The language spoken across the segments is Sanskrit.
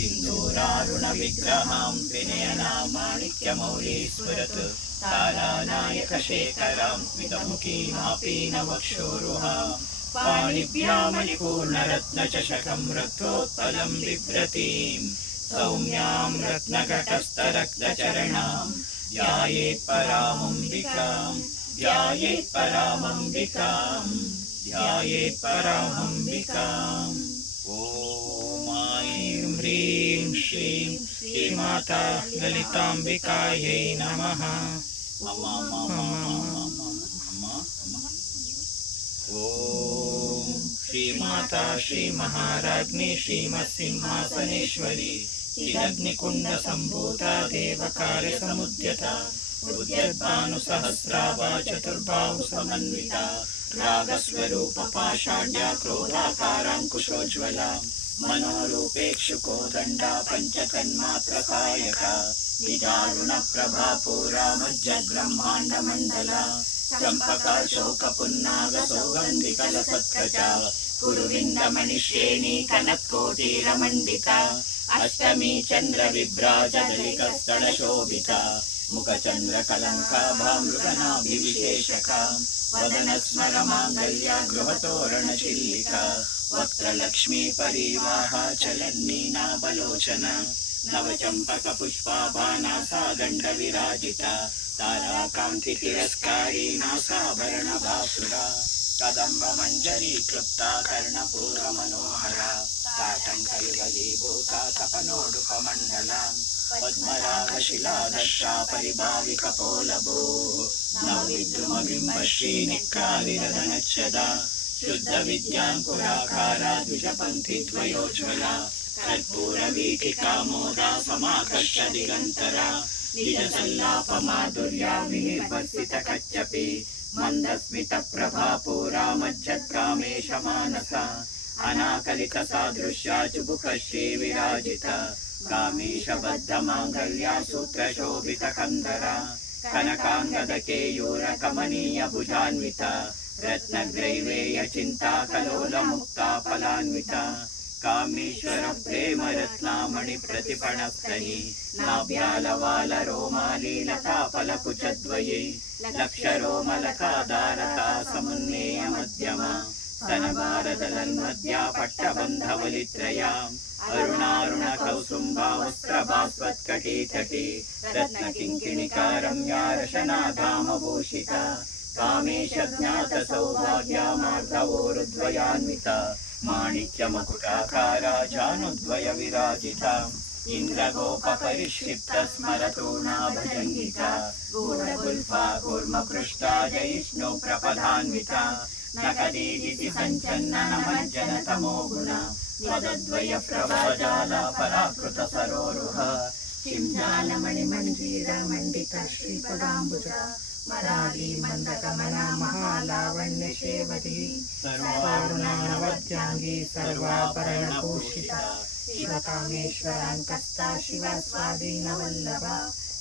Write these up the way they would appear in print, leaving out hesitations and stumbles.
सिन्दूरारुणविग्रहां त्रिनयनां माणिक्यमौलीस्फुरत् तारानायकशेखरां स्मितमुखीमापीनवक्षोरुहां पाणिभ्यामणिपूर्णरत्नचषकं रक्तोत्पलं बिभ्रतीं सौम्यां रत्नघटस्थरक्तचरणां ध्यायेत् परामम्बिकां ध्यायेत् परामम्बिकां ध्यायेत् परामम्बिकाम्। ॐ ऐं ह्रीं श्रीं श्रीमाता ललिताम्बिकायै नमः। ॐ श्रीमाता श्रीमहाराज्ञी श्रीमत्सिंहासनेश्वरी चिदग्निकुण्डसम्भूता देवकार्यसमुद्यता उद्यद्भानुसहस्राभा चतुर्बाहु समन्विता रागस्वरूपपाषाढ्या क्रोधाकाराङ्कुशोज्ज्वला मनोरूपेक्षुकोदण्डा पञ्चतन्मात्रकायका विदारुणप्रभा पूरा मज्जद्ब्रह्माण्डमण्डला चम्पका शोकपुन्नागसौगन्धिकलसत्कचा कुरुविन्दमणिश्रेणी कनत्कोटीरमण्डिता अष्टमी चन्द्रविभ्राजदलिकस्तडशोभिता मुखचन्द्रकलङ्काभामृगनाभिविशेषका वदनस्मरमाङ्गल्या गृहतोरणचिल्लिका वक्त्रलक्ष्मी परिवाहा चलन्मीनाबलोचना नवचम्पकपुष्पाभानासा दण्डविराजिता ताराकान्तितिरस्कारी नासाभरणभासुरा कदम्बमञ्जरी क्लुप्ता कर्णपूरमनोहरा ताटङ्कयुगलीभूता तपनोडुपमण्डला पद्मरागशिलादर्शा परिभाविकपोलभूः नवविद्रुमबिम्बश्रीनिक्कालिरदनच्छदा शुद्धविद्याङ्कुराकारा द्विजपङ्क्तिद्वयोज्ज्वला कर्पूरवीथिकामोदा समाकर्ष दिगन्तरा निजसल्लापमाधुर्या विनिर्वर्तितकच्चपि मन्दस्मितप्रभापूरा मज्जत्कामेशमानसा अनाकलितसादृश्या चुबुकश्री विराजिता कामीशबद्धमाङ्गल्या सूत्रशोभितकन्दरा कनकाङ्गदकेयूरकमनीयभुजान्विता रत्नग्रैवेयचिन्ता कलोलमुक्ता फलान्विता कामेश्वरप्रेमरत्नामणिप्रतिपणस्तनि नाभ्यालवालरोमालीलताफलकुचद्वये लक्षरोमलकादारता समुन्नेयमध्यमा स्तनभारदलन्मध्या पट्टबन्धवलित्रयाम् अरुणारुणकौसुम्भावस्त्रभास्वत्कटीतटी रत्नकिङ्किणिकारम्या रशनाधामभूषिता कामेशज्ञातसौभाग्या मार्दवोरुद्वयान्विता माणिक्यमकुटाकारा जानुद्वयविराजिता इन्द्रगोपपरिक्षिप्तस्मरतूर्णाभजङ्गिता गूढगुल्फा कूर्मपृष्टा जयिष्णुप्रपदान्विता नकदीदिति सञ्चन्ननमज्जनतमो गुणा त्वदद्वयप्रभाजाला पराकृतसरोरुहा किंजालमणिमञ्जीरमण्डिता श्रीपदाम्बुजा मराली मन्दकमला महालावण्यशेवती सर्वारुणानवद्यांगी सर्वाभरणभूषिता शिवकामेश्वराङ्कस्ता शिवा स्वाधीनवल्लभा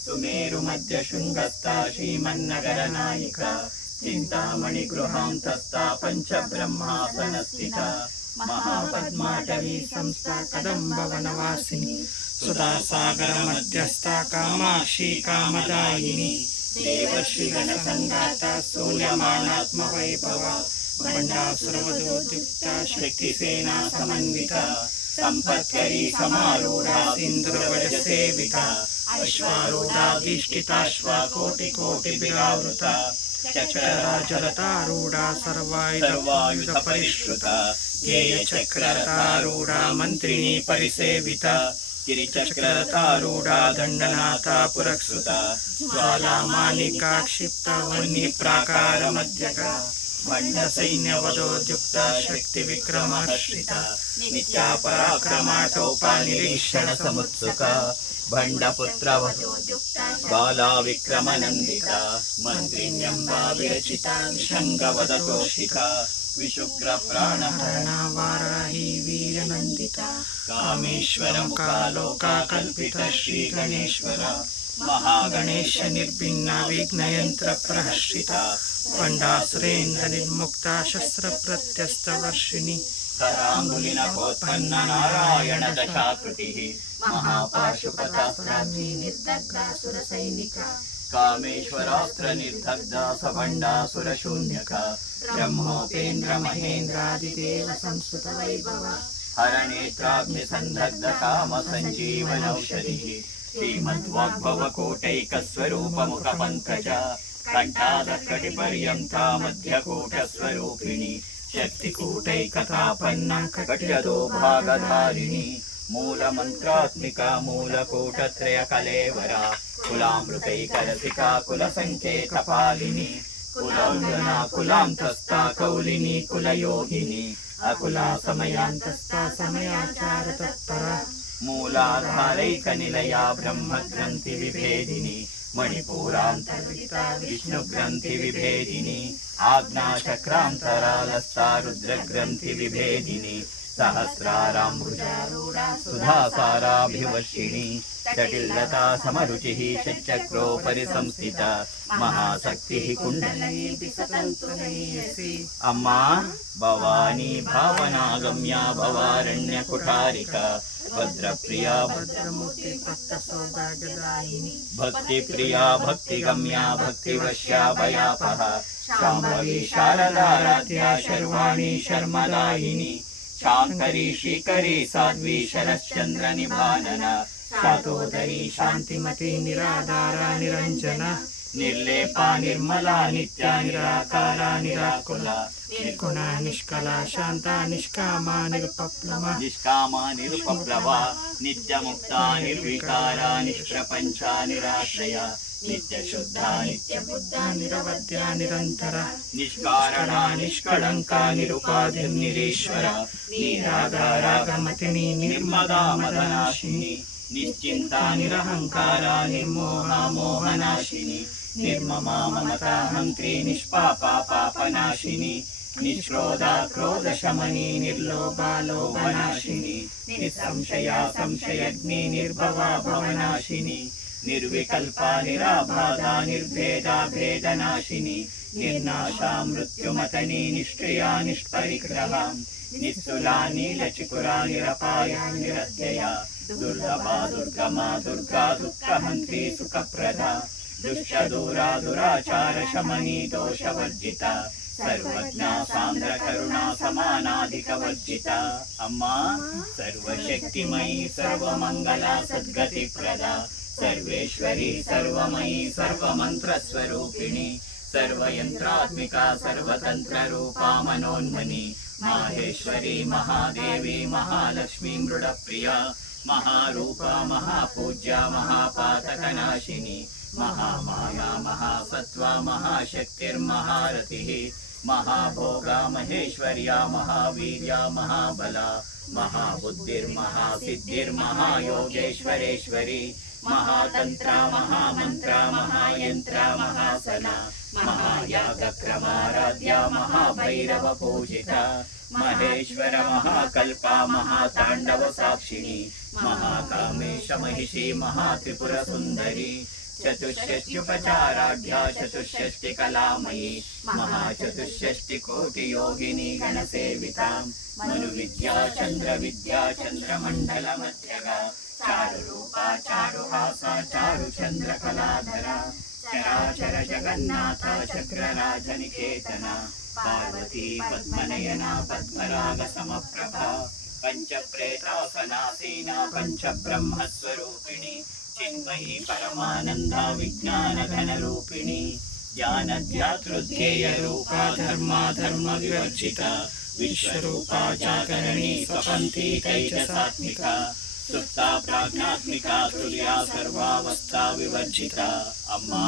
सुमेरुमध्यशृङ्गस्था श्रीमन्नगरनायिका चिन्तामणिगृहान्तस्था पञ्चब्रह्मासनस्थिता महापद्माटवी संस्था कदम्बवनवासिनी सुधासागरमध्यस्था कामाक्षी कामदायिनी देवर्षिगणसङ्गाता सूर्यमानात्मवैभवा भण्डासुरवधोद्युक्ता शक्तिसेना समन्विता सम्पत्करी समारूढा सिन्धुरवजसेविता अश्वारूढाधिष्ठिताश्वा कोटिकोटिभिरावृता चक्रराजरथारूढा सर्वायुधपरिष्कृता गेयचक्ररथारूढा मन्त्रिणी परिसेविता गिरिचक्ररथारूढा दण्डनाथा पुरस्कृता ज्वालामालिका क्षिप्ता वह्निप्राकारमध्यका भण्डसैन्यवधोद्युक्ता शक्तिविक्रमाश्रिता नित्या पराक्रमाटोपानिरीक्षणसमुत्सुका भण्डपुत्रवधोद्युक्ता बाला विक्रमनन्दिता मन्त्रिण्यम्बा विरचिता शङ्गवदतोषिका विशुक्रप्राणहरणा वाराही वीरनन्दिता कामेश्वरमुखालोका कल्पिता श्रीगणेश्वरा महागणेश निर्भिन्ना विघ्नयन्त्रप्रहर्षिता भण्डासुरेन्द्रनिर्मुक्ता शस्त्रप्रत्यस्तवर्षिणी कराङ्गुलिनकोत्पन्न नारायण दशाकृतिः महापाशुपतास्त्राग्नि निर्दग्धासुरसैनिका कामेश्वरास्त्र निर्दग्धा सभण्डासुरशून्यका ब्रह्मोपेन्द्र महेन्द्रादिदेव संस्कृत वैभव हरनेत्राग्निसन्दग्ध काम सञ्जीवनौषधिः श्रीमद्वाग्भवकोटैकस्वरूपमुखपङ्कज कण्ठादकटिपर्यन्ता मध्यकूटस्वरूपिणी शक्तिकूटैकतापन्ना कट्यतो भागधारिणी मूलमन्त्रात्मिका मूलकूटत्रयकलेवरा कुलामृतैकरसिका कुलसङ्केतपालिनी कुलाङ्गना कुलान्तस्था कौलिनी कुलयोगिनी अकुला समयान्तस्था समयाचार तत्परा मूलाधारैकनिलया ब्रह्मग्रन्थि विभेदिनी मणिपूरान्तर्विता विष्णुग्रन्थि विभेदिनी आज्ञाचक्रान्तरालस्था रुद्रग्रन्थि विभेदिनी सहस्राराम्बुजारूढा सुधासाराभिवर्षिणी जटिलता समरुचिः षट्चक्रोपरि संस्थिता महाशक्तिः कुण्डली अम्मा भवानी भावनागम्या भवारण्यकुठारिका भद्रप्रिया भद्रमूर्ति भक्तसौभाग्यदायिनी भक्तिप्रिया भक्तिगम्या भक्तिवश्या भयापहा शाम्भवी शारदाराध्या शर्वाणी शर्मदायिनी शाङ्करी श्रीकरी साध्वी शरश्चन्द्र निभानना शातोदरी शान्तिमती निराधारा निरञ्जना निर्लेपा निर्मला नित्या निराकारा निराकुला निर्गुणा निष्कला शान्ता निष्कामा निरुपप्लवा नित्यमुक्ता निर्विकारा निष्प्रपञ्चा निराश्रया नित्यशुद्धा नित्यबुद्धा निरवद्या निरन्तरा निष्कारणा निष्कळङ्का निरुपाधिर्निरीश्वरा निरागारागमतिनी निर्मदा मदनाशिनी निश्चिन्ता निरहङ्कारा निर्मोहा मोहनाशिनी निर्ममा ममता हन्त्री निष्पापा पापनाशिनी निष्क्रोधा क्रोधशमनी निर्लोभा लोभनाशिनी निस्संशया संशयग्नि निर्भवा भवनाशिनी निर्विकल्पा निराबाधा निर्भेदा भेदनाशिनी निर्नाशा मृत्युमतनी निष्क्रिया निष्परिग्रहा निस्तुला नीलचिकुरा निरपाया निरत्यया दुर्लभा दुर्गमा दुर्गा दुःखहन्त्री सुखप्रदा दुष्टदूरा दुराचार शमनी दोषवर्जिता सर्वज्ञा सान्द्र करुणा समानाधिकवर्जिता अम्मा सर्वशक्तिमयी सर्वमङ्गला सद्गतिप्रदा सर्वेश्वरी सर्वमयी सर्वमन्त्रस्वरूपिणी सर्वयन्त्रात्मिका सर्वतन्त्ररूपा मनोन्मनी माहेश्वरी महादेवी महालक्ष्मी मृडप्रिया महारूपा महापूज्या महापातकनाशिनी महामाया महासत्त्वा महाशक्तिर्महारतिः महाभोगा महेश्वर्या महावीर्या महाबला महाबुद्धिर्महासिद्धिर्महायोगेश्वरेश्वरी महातंत्रा महामंत्रा महायंत्रा महासना महायागक्रमाराध्या महाभैरव पूजिता महेश्वर महाकल्पा महातांडव साक्षिणी महाकामेश महिषी महात्रिपुर सुंदरी चतुष्षष्ट्युपचाराढ्या चतुष्षष्टि कलामयी महाचतुष्षष्टि कोटि योगिनी गणसेविता मनुविद्या चंद्रमंडल मध्यगा चारुरूपा चारुहासा चारुचंद्र कलाधरा चराचर जगन्नाथ चक्रराज निकेतना पार्वती पद्मनयना पद्मराग समप्रभा पंचप्रेतासनासीना पंचब्रह्मस्वरूपिणी चिन्मयी परमानंदा विज्ञान घन रूपिणी ज्ञानध्यातृध्येय रूपा धर्म विवर्जिता विश्वरूपा जागरणी स्वपन्थी तैजसात्मिका सुप्ता प्राज्ञात्मिका तुर्या सर्वावस्था विवर्जिता अम्मा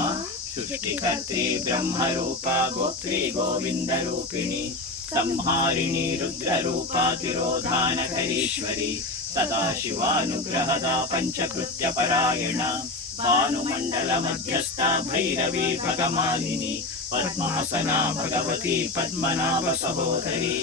सृष्टिकर्त्री ब्रह्मरूपा गोत्री गोविंद रूपिणी संहारिणी रुद्ररूपा तिरोधानकरीश्वरी सदाशिवानुग्रहदा पंचकृत्यपरायणा भानुमण्डल मध्यस्था भैरवी भगमालिनी पद्मासना भगवती पद्मनाभ सहोदरी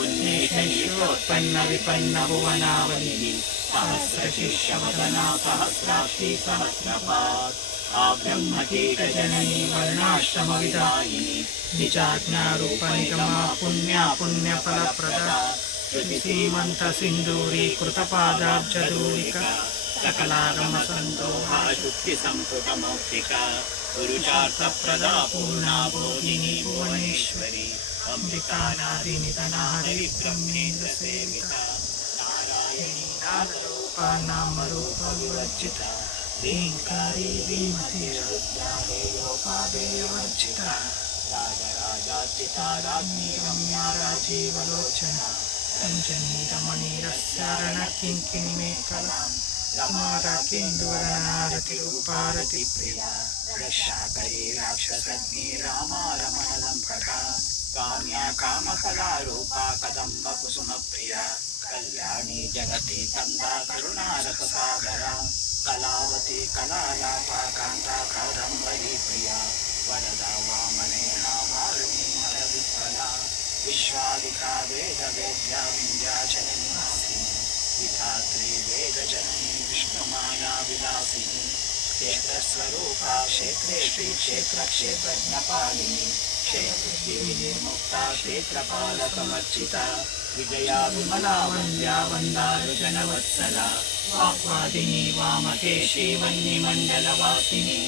उन्मेषयोत्पन्न विपन्न भुवनावली सहस्रशिष्यवदना सहस्राक्षी सहस्रपात् आब्रह्मकीटजननी वर्णाश्रमविदायिनी निजाज्ञारूपनिगमा पुण्या पुण्यफलप्रदा శ్రీమంత సింధూరీకృత పాదాబ్జధూళిక సకలాగమ సంతోహ శుద్ధి సంపుట మౌక్తిక పురుషార్థ ప్రదా పూర్ణా భోగిని భువనేశ్వరి అంబికానాది నిధనహరి బ్రహ్మేంద్ర సేవిత నారాయణీ నాదరూపా నామరూప వివర్జిత శ్రీంకారీ ధీమతి యోపాదేయవర్జిత రాజరాజాచితారాజ్ఞీ రమ్యా రాజీవలోచన రంజనీ రమణీరస్యారణ కింకిణి మేఖలాం రమారాకేందువరనారతి రూపారతి ప్రియ రక్షాకరీ రాక్షసగ్ని రామా రమణలంపక కామ్యా కామకళారూపా కదంబ కుసుమ ప్రియ కళ్యాణి జగతి కంద కరుణారస సాగర కళావతి కళాలాప కాంత కాదంబరీ ప్రియ వరద వామనేన వారుణి హర విఫల విశ్వాదికా వేద వేద్య వింధ్యాచలనివాసిని విధాత్రి వేద జనని విష్ణుమాయా విలాసిని క్షేత్రస్వరూపా క్షేత్రే శ్రీ క్షేత్ర క్షేత్రజ్ఞపాలిని క్షేత్రి వినిర్ముక్త క్షేత్రపాల సమర్చిత విజయా విమలా వంద్యా వందారు జనవత్సల వాక్వాదిని వామకేశీ వన్యమండలవాసిని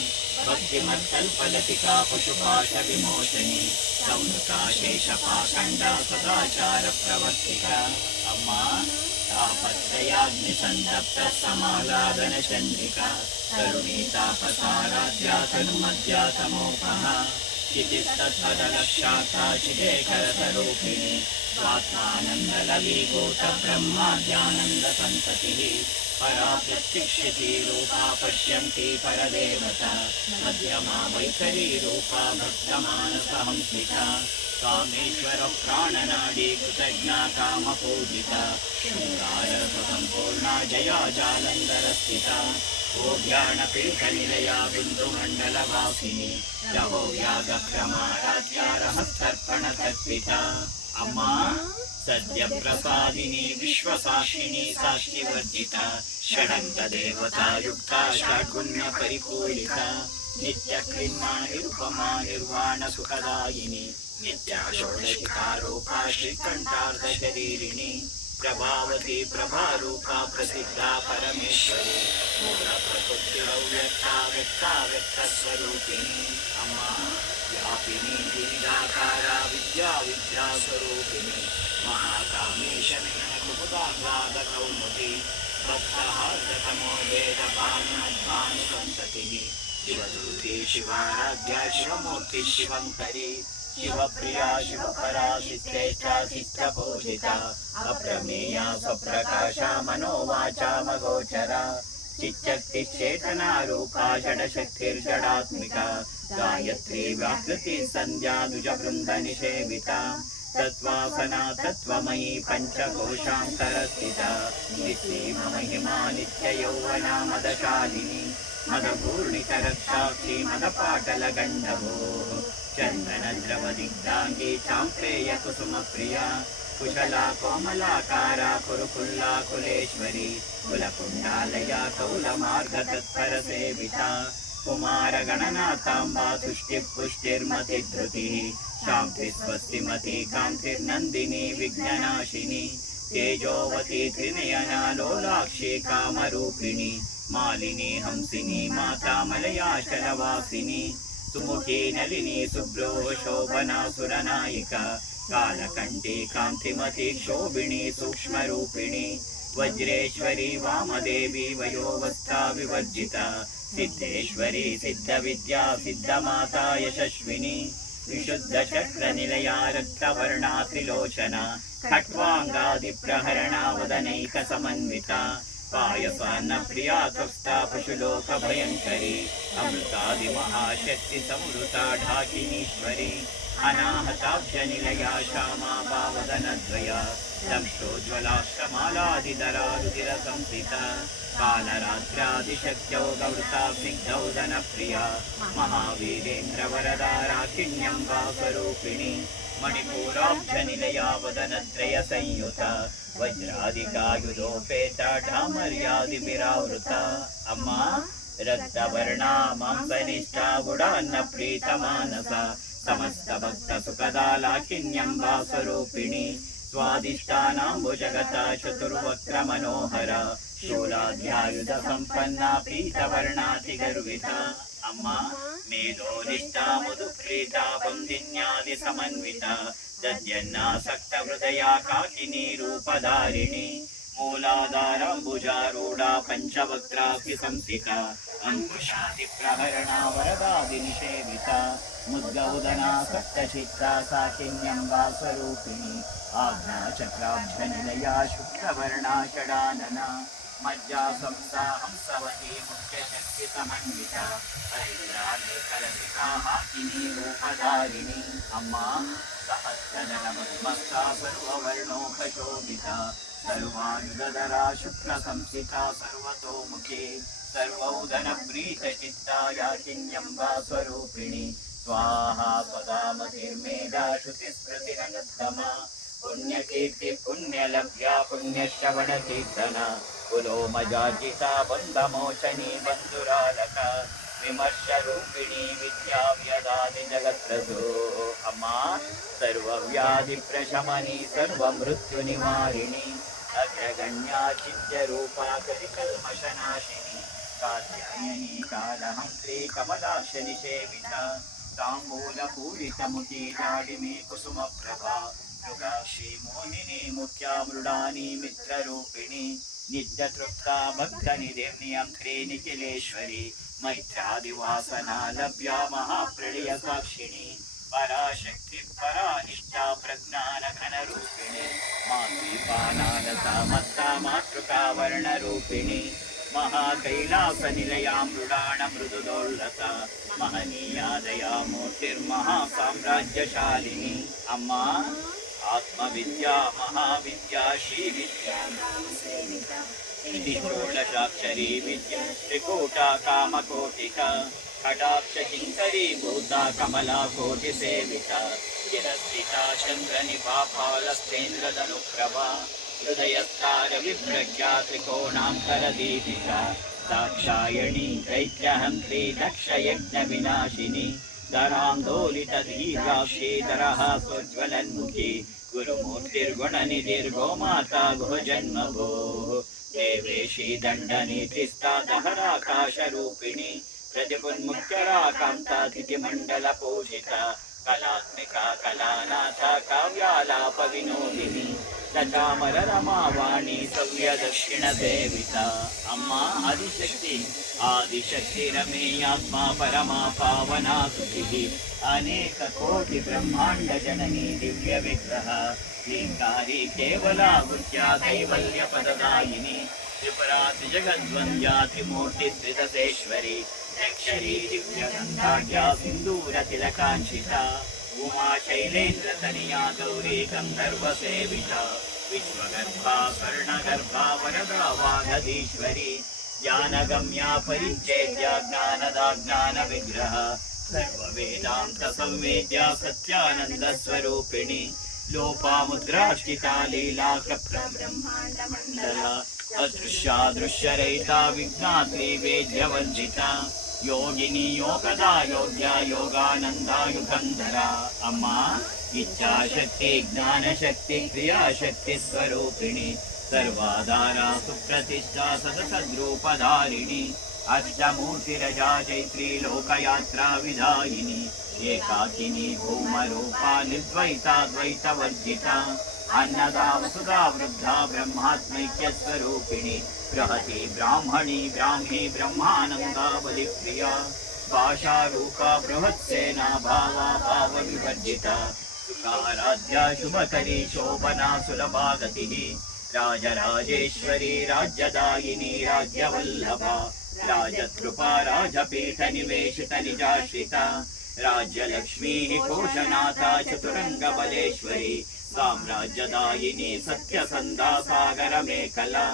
భక్తిమత్కల్పలతికా పశుపాశ విమోచని సంవృతా శేషపాఖండ సదాచార ప్రవర్తిక అమ్మా తాపత్రయాగ్ని సంతప్త సమాలాదన చంద్రిక తరుణీ తాపసారాధ్యాతనుమధ్యాతమోపహ చితిస్తత్పదలక్షాతా చిదేకరతరూపిణి స్వాత్మానందలలీభూత బ్రహ్మాద్యానంద సంతతిః పరా ప్రత్యక్షితి రూపా పశ్యంతి పరదేవత మధ్యమా వైఖరీ రూపా భక్తమానసహంసిత కామేశ్వర ప్రాణనాడీ కృతజ్ఞా కామపూజిత శృంగార సంపూర్ణ జయా జాలంధర స్థిత ఓ జ్ఞానపీఠ నిలయా బిందుమండలవాసిని యహో యాగక్రమారాధ్య రహస్తర్పణ తర్పిత అమ్మా సద్య ప్రసాదిని విశ్వసాక్షిణి సాక్షివర్జిత షడంగ దేవతాయుక్త షడ్గుణ్య పరిపూరిత నిత్య క్రిమా నిరుపమా నిర్వాణ సుఖదాయిని నిత్యా షోడశికారూపా శ్రీకంఠార్ధ శరీరిణి ప్రభావతి ప్రభారూపా ప్రసిద్ధా పరమేశ్వరి మూల ప్రకృతిరవ్యక్త వ్యక్త వ్యక్త స్వరూపిణి అమ్మా వ్యాపిని వివిధాకార విద్యా విద్యా స్వరూపిణి మహాకామేశమిన కుముదాహ్లాద కౌముది భక్తహార్దతమో వేద భాను సంతతి శివదూతి శివారాధ్య శివమూర్తి శివంకరి శివప్రియా శివపరా శ్రేష్ఠ చిత్రపూజిత అప్రమేయ స్వప్రకాశ మనోవాచా మగోచర చిచ్చక్తి చేతనా రూపా జడశక్తిర్జడాత్మిక గాయత్రీ వ్యాకృతి సంధ్యా దుజ బృంద నిషేవిత తత్వాసనా తత్వమయీ పంచకోశాంతరస్థిత నిశ్రీమ మహిమా నిత్య యౌవనా మదశాలిని మదపూర్ణిత రక్షాక్షి మదపాటల గండవో చందన ద్రవ దిగ్ధాంగి చాంపేయ కుసుమ ప్రియ కుశలా కోమలాకార కురుకుల్లా కులేశ్వరి కులకుండాలయ కౌల మార్గ తత్పర సేవిత కుమార గణనాథాంబా తుష్టి పుష్టిర్మతి ధృతి శాంతి స్వస్తిమతి కాంతిర్నందిని విఘ్ననాశిని తేజోవతి త్రినయనా లోలాక్షి కామరూపిణి మాలిని హంసిని మాతామలయాచలవాసిని సుముఖీ నలిని శుభ్రో శోభనా సురనాయిక కాలకంఠీ కాంతిమతి క్షోభిణి సూక్ష్మరూపిణి వజ్రేశ్వరి వామదేవి వయోవస్థా వివర్జిత సిద్ధేశ్వరి సిద్ధ విద్యా సిద్ధమాతా యశస్విని విశుద్ధ చక్ర నిలయా రక్తవర్ణా త్రిలోచన ఖట్వాంగాది ప్రహరణా వదనైక సమన్విత పాయసాన్న ప్రియా త్వస్థా పశులోక భయంకరి అమృతాది మహాశక్తి సమృతా ఢాకినీశ్వరి అనాహతాబ్జ నిలయా శ్యామా భావదనద్వయ దంష్టోజ్వలాక్షమాలాదిధరారుదిర సంస్థిత కాలరాత్రాదిశక్త్యౌ గౌరతా స్నిగ్ధౌదన ప్రియ మహావీరేంద్ర వరదారాకిణ్యం వాసరూపిణి మణిపూరాబ్జ నిలయా వదనత్రయ సంయుత వజ్రాదికాయుధోపేత ఢామర్యాదిభిరావృత అమ్మా రక్తవర్ణా మాంసనిష్టా గుడాన్న ప్రీత మానస సమస్త భక్త సుఖదాలాకిన్యం వాసరూపిణి स्वादिष्टानाम्बुजगता चतुर्वक्त्रमनोहर शूलाध्यायुधसम्पन्ना पीतवर्णातिगर्विता अम्मा मेधोनिष्ठा मधुप्रीता बन्दिन्यादिसमन्विता दद्यन्नासक्तहृदया काकिनी रूपधारिणी मूलाधाराम्बुजारूढा पञ्चवक्त्राभि संस्थिता अङ्कुशादिप्रहरणा वरदादिनिषेविता मुद्गौदना सप्तचित्ता साकिन्यम्बा स्वरूपिणी आज्ञाचक्राभ्यनिलया शुक्लवर्णा षडानना मज्जा संस्था हंसवती मुख्यशक्तिसमन्विता हरिद्राकलसिका हाकिनी रूपधारिणी अम्मा सहस्रजनमस्मस्ता सर्ववर्णोपशोभिता सर्वायुधरा शुक्लसंस्थिता सर्वतोमुखे सर्वौदनप्रीतचित्ता याकिन्यम्बा स्वरूपिणी स्वाहा स्वदामतिर्मेधा श्रुतिस्मृतिरनुत्तमा पुण्यकीर्ति पुण्यलभ्या पुण्यश्रवणकीर्तना कुलोमजार्जिता बन्धमोचनी बन्धुरालका विमर्शरूपिणी विद्या व्यदादि जगत्प्रभो अम्मा सर्वव्याधिप्रशमनी सर्वमृत्युनिवारिणी अग्रगण्या चित्यरूपा कलिकल्मषनाशिनी कात्यायनी कालहंत्री कमलाक्षनिषेविता ताम्बूलपूरितमुखी लाडिमी कुसुमप्रभा मृगाक्षी मोहिनी मुख्या मृडानी मित्ररूपिणी नित्यतृप्ता भक्तनिधिर्नियन्त्री निखिलेश्वरी मैत्रादिवासना लभ्या महाप्रलयसाक्षिणी पराशक्ति परानिष्ठा प्रज्ञानघनरूपिणी मातृपानालता मत्ता मातृका वर्णरूपिणी महाकैलासनिलया मृडाण मृदुदोल्लता महनीया दया मूर्तिर्महासाम्राज्यशालिनी अम्मा आत्मविद्या महाविद्या श्रीविद्या षोडशाक्षरी विद्या त्रिकूटा कामकोटिका कटाक्षकिङ्करी भूता कमला कोटिसेविता चिरस्थिता चन्द्रनिभा फालस्तेन्द्रधनुप्रभा हृदयस्तारविप्रज्ञा त्रिकोणान्तरदीपिका दाक्षायणी दैत्यहन्त्री दक्षयज्ञविनाशिनी धरान्दोलितधीराक्षीधरः स्वज्वलन्मुखी गुरुमूर्तिर्गुणनिधिर्गोमाता भोजन्मभोः देवेशी दण्डनीतिस्था दहराकाशरूपिणी प्रतिपुन्मुख्यरा कान्तातिथिमण्डलपूजिता कलात्मिका कलानाथा काव्यालापविनोदिनी लतामररमावाणी सव्यदक्षिणसेविता अम्मा आदिशक्ति रमेयात्मा परमा पावना सुखिः अनेककोटिब्रह्माण्डजननी दिव्यविग्रह लीङ्गारी केवला बुद्ध्या कैवल्यपददायिनी त्रिपुराति जगद्वन्द्यातिमूर्तिस्त्रिदशेश्वरी यक्षरी दिव्यगन्धाढ्या सिन्दूरतिलकाञ्छिता उमा शैलेन्द्रतनिया गौरी गन्धर्वसेविता विश्वगर्भा स्वर्णगर्भा वरदा वागधीश्वरी ज्ञानगम्या परिच्छेद्या ज्ञानदा ज्ञानविग्रह सर्ववेदान्तसंवेद्या सत्यानन्दस्वरूपिणी लोपामुद्राष्टिता लीलाकृप्रब्रह्माण्डमण्डला अदृश्यादृश्यरहिता विज्ञात्री वेद्यवर्जिता योगिनी योगदा योग्या योगानंदा युगंधरा अम्मा इच्छाशक्ति ज्ञानशक्ति क्रियाशक्ति स्वरूपिणी सर्वाधारा सुप्रतिष्ठा सदसद्रूपधारिणी अष्टमूर्तिरजा चैत्री लोकयात्रा विधायिनी एकाकिनी भूमरूपा निर्द्वैता द्वैतवर्जिता अन्नदा वसुधा वृद्धा ब्रह्मात्मैक्यस्वरूपिणी बृहती ब्राह्मणी ब्राह्मी ब्रह्मानंदा बलिप्रिया भाषारूपा बृहत्सेना भावा भावविवर्जिता सुखाराध्या शुभकरी शोभना सुलभा गतिः राजराजेश्वरी राज्यदायिनी राज्यवल्लभा राजकृपा राजपीठनिवेशित निजाश्रिता राज्यलक्ष्मीः कोशनाथा चतुरङ्गबलेश्वरी साम्राज्यदायिनी सत्यसन्धा सागरमेखला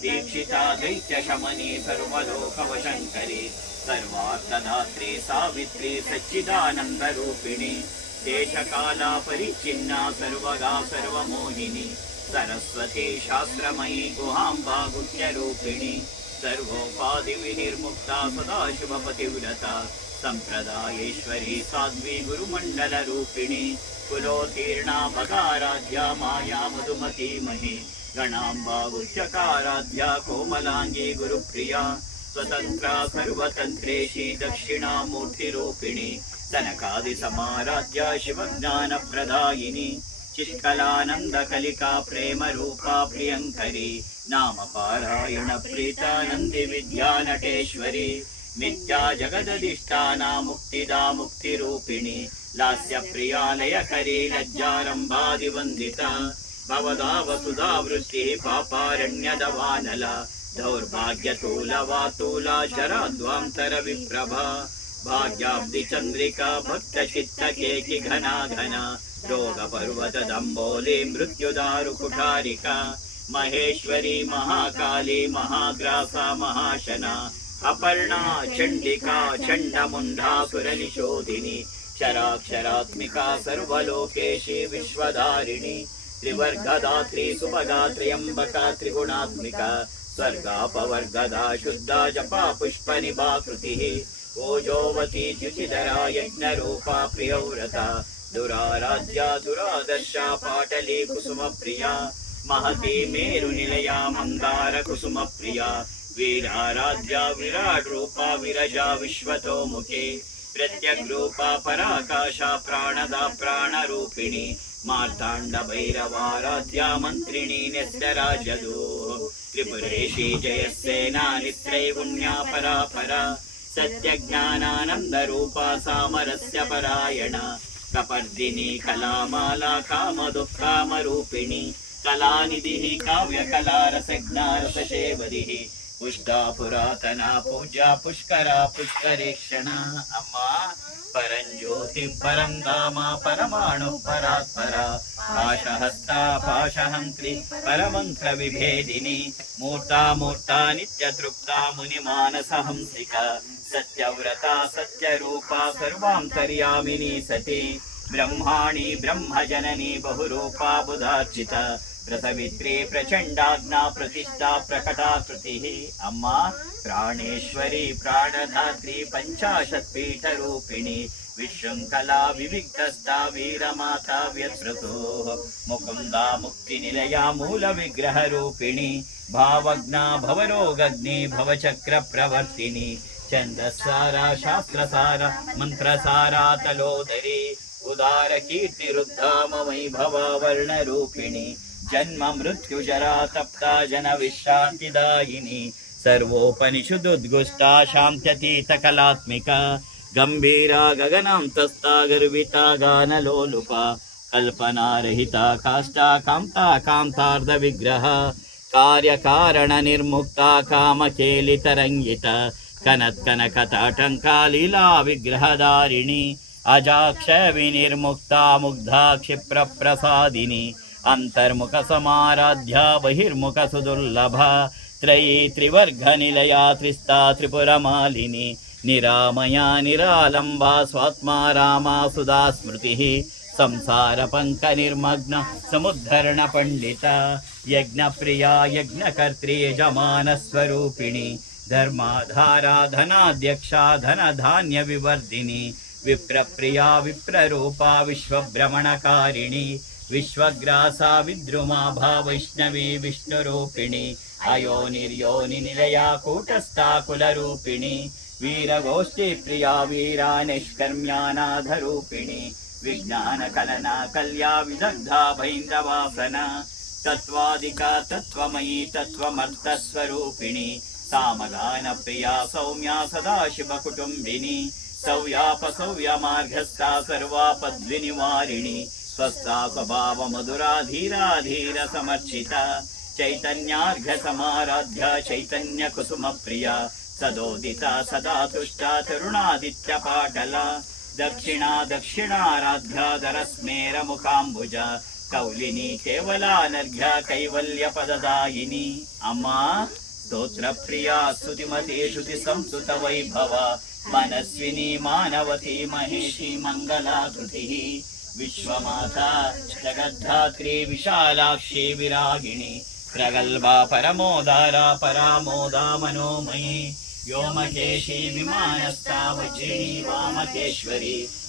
दीक्षिता दैत्यशमनी सर्वलोकवशङ्करी सर्वार्थदात्री सावित्री सच्चिदानन्दरूपिणी देशकाला परिच्छिन्ना सर्वगा सर्वमोहिनी सरस्वती शास्त्रमयी गुहाम्बा गुह्यरूपिणी सर्वोपाधिविनिर्मुक्ता सदाशिवपतिव्रता सम्प्रदायेश्वरी साध्वी गुरुमण्डलरूपिणी कुलोत्तीर्णा भगाराध्या माया मधुमतीमहि गणाम्बा उच्चकाराध्या कोमलांगी गुरुप्रिया स्वतंत्रा सर्वतंत्रेशी दक्षिणामूर्तिरूपिणी सनकादिसमाराध्या शिवज्ञानप्रदायिनी चित्कलानन्दकलिका प्रेमरूपा प्रियङ्करी नाम पारायण प्रीता नन्दी विद्या नटेश्वरी मिथ्या जगदधिष्ठाना मुक्तिदा मुक्तिरूपिणी लास्यप्रियालयकरी लज्जारम्भादिवन्दिता भवदा वसुधा वृष्टिः पापारण्यदवानला दौर्भाग्यतूलवातूला शराद्वान्तरविप्रभा भाग्याब्धिचन्द्रिका भक्तचित्तकेकि घना घना रोगपर्वतदम्बोली मृत्युदारुकुठारिका महेश्वरी महाकाली महाग्रासा महाशना अपर्णा चण्डिका चण्डमुण्डासुरनिशोधिनी क्षराक्षरात्मिका सर्वलोकेशी विश्वधारिणी त्रिवर्गदात्री सुभगा त्र्यम्बका त्रिगुणात्मिका स्वर्गापवर्गदा शुद्धा जपा पुष्पनिभाकृतिः ओजोवती द्युतिधरा यज्ञरूपा प्रियव्रता दुराराध्या दुरादर्शा पाटली कुसुमप्रिया महती मेरुनिलया मन्दार कुसुमप्रिया वीराराध्या विराट रूपा विरजा विश्वतोमुखी प्रत्यग्रूपा पराकाशा प्राणदा प्राणरूपिणी मार्ताण्ड भैरवाराध्या मन्त्रिणी न्यस्तराजदो त्रिपुरेशी जयसेना नित्रैगुण्या परापरा सत्यज्ञानानन्दरूपा सामरस्य परायणा कपर्दिनी कलामाला कामदुःखामरूपिणी कलानिधिः काव्यकला रसज्ञा रससेवदिः पुष्टा पुरातना पूजा पुष्करा पुष्करेक्षणा अम्मा परञ्ज्योति परं धामा परमाणु परात्परा पाशहस्ता पाशहन्त्री परमन्त्र विभेदिनी मूर्ता मूर्ता नित्यतृप्ता मुनिमानसहंसिका सत्यव्रता सत्यरूपा सर्वान्तर्यामिनी सती ब्रह्माणि ब्रह्मजननी बहुरूपा बुधार्चिता प्रसवित्री प्रचंडाग्ना प्रतिष्ठा प्रकटाकृतिः अम्मा प्राणेश्वरी प्राणधात्री पंचाशत्पीठरूपिणी विशृंखला विविक्तस्था वीरमाता व्यस्रतोः मुकुन्दा मुक्तिनिलया मूलविग्रहरूपिणी भावज्ञा भवरोगग्नि भवचक्रप्रवर्तिनी छन्दस्सारा शास्त्रसारा मन्त्रसारा तलोदरी उदार कीर्तिरुद्धा ममैभवावर्णरूपिणी जन्म मृत्यु जरा तप्ता जन विश्रांतिदायिनी सर्वोपनिषदुद्गुष्टा शान्त्यतीत कलात्मिका गंभीरा गगनान्तस्था गर्विता गानलोलुपा कल्पनारहिता काष्ठा कान्ता कान्तार्ध विग्रह कार्यकारण निर्मुक्ता कामकेलितरङ्गिता कनत्कनकताटङ्का लीला विग्रहधारिणी अजाक्ष विनिर्मुक्ता मुग्धा क्षिप्रप्रसादिनी अंतर्मुख समाराध्या बहिर्मुख सुदुर्लभा त्रयी त्रिवर्गनिलया त्रिस्ता त्रिपुरमालिनी निरामया निरालंबा स्वात्मा रामा सुधा स्मृतिः संसार पंक निर्मग्न समुद्धरण पंडिता यज्ञप्रिया यज्ञकर्त्री यजमान स्वरूपिणी धर्माधारा धनाध्यक्षा धनधान्य विवर्धिनी विप्रप्रिया विप्ररूपा विश्वभ्रमणकारिणी विश्वग्रासा विद्रुमा वैष्णवी विष्णुरूपिणी अयोनिर्योनि निलया कूटस्था कुलरूपिणी वीरगोष्ठी प्रिया वीरा निष्कर्म्यानाधरूपिणी विज्ञान कलना कल्या विदग्धा भैन्दवासना तत्वादिका तत्वमयी तत्वमर्थस्वरूपिणी सामगान प्रिया सौम्या सदाशिवकुटुम्बिनी सौव्यापसौव्य मार्गस्था सर्वापद्विनिवारिणी स्वस्था स्वभाव मधुरा धीरा धीर समर्चिता चैतन्यार्घ समाराध्या चैतन्य कुसुम प्रिया सदोदिता सदा तुष्टा तरुणादित्य पाटला दक्षिणा दक्षिणाराध्या दरस्मेर मुखाम्बुजा कौलिनी केवलानर्घ्या कैवल्य पददायिनी अम्मा स्तोत्र प्रिया स्तुतिमती श्रुति संस्तुत वैभव मनस्विनी मानवती महेशी मंगलाकृतिः विश्वमाता जगद्धात्री विशालाक्षी विरागिणी प्रगल्भा परमोदारा परामोदा मनोमयी व्योमकेशी विमानस्था वज्रिणी वामकेश्वरी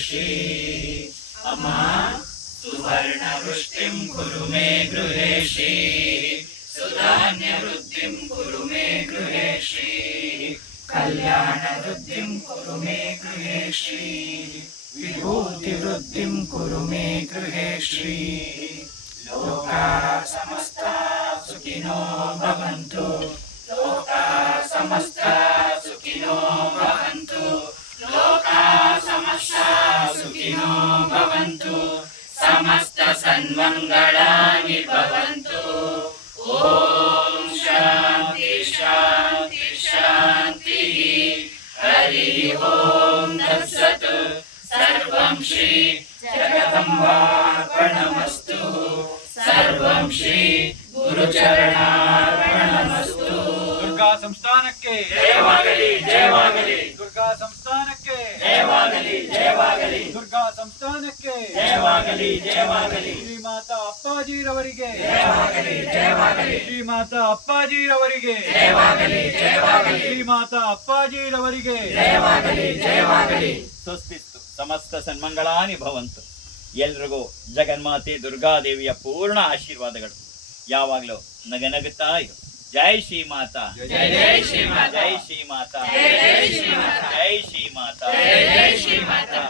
श्री अम्म सुवर्णवृष्टिं कुरु मे गृहे श्री सुधान्यवृद्धिं कुरु मे गृहे श्री कल्याणवृद्धिं कुरु मे गृहे श्री विभूतिवृद्धिं कुरु मे गृहे श्री लोकाः समस्ताः सुखिनो भवन्तु लोकाः समस्ताः सुखिनो भवन्तु लोकाः समस्ताः सुखिनो भवन्तु समस्त सन्मङ्गलानि भवन्तु ॐ शान्ति शान्ति शान्तिः हरि ॐ तत्सत् सर्वं श्री जगदम्बार्पणमस्तु सर्वं श्री गुरुचरणार्पणमस्तु दुर्गा संस्थानಕ್ಕೆ जयवागली जयवागली ದುರ್ಗಾ ಸಂಸ್ಥಾನಕ್ಕೆ जयवागली जयवागली ದುರ್ಗಾ ಸಂಸ್ಥಾನಕ್ಕೆ जयवागली जयवागली ಶ್ರೀ ಮಾತಾ ಅಪ್ಪಾಜಿರವರಿಗೆ जयवागली जयवागली ಶ್ರೀ ಮಾತಾ ಅಪ್ಪಾಜಿರವರಿಗೆ जयवागली जयवागली ಶ್ರೀ ಮಾತಾ ಅಪ್ಪಾಜಿರವರಿಗೆ जयवागली जयवागली ಸ್ವಸ್ತಿಸ್ತು ಸಮಸ್ತ ಸನ್ಮಂಗಳಾನಿ ಭವಂತು. ಎಲ್ರಿಗೂ ಜಗನ್ಮಾತೆ ದುರ್ಗಾದೇವಿಯ ಪೂರ್ಣ ಆಶೀರ್ವಾದಗಳು. ಯಾವಾಗಲೂ ನಗನಗುತ್ತಾ ಇರು. ಜೈ ಶ್ರೀ ಮಾತಾ, जय जय श्री माता ಜೈ ಶ್ರೀ ಮಾತಾ, जय जय श्री माता ಜೈ ಶ್ರೀ ಮಾತಾ. जय जय श्री माता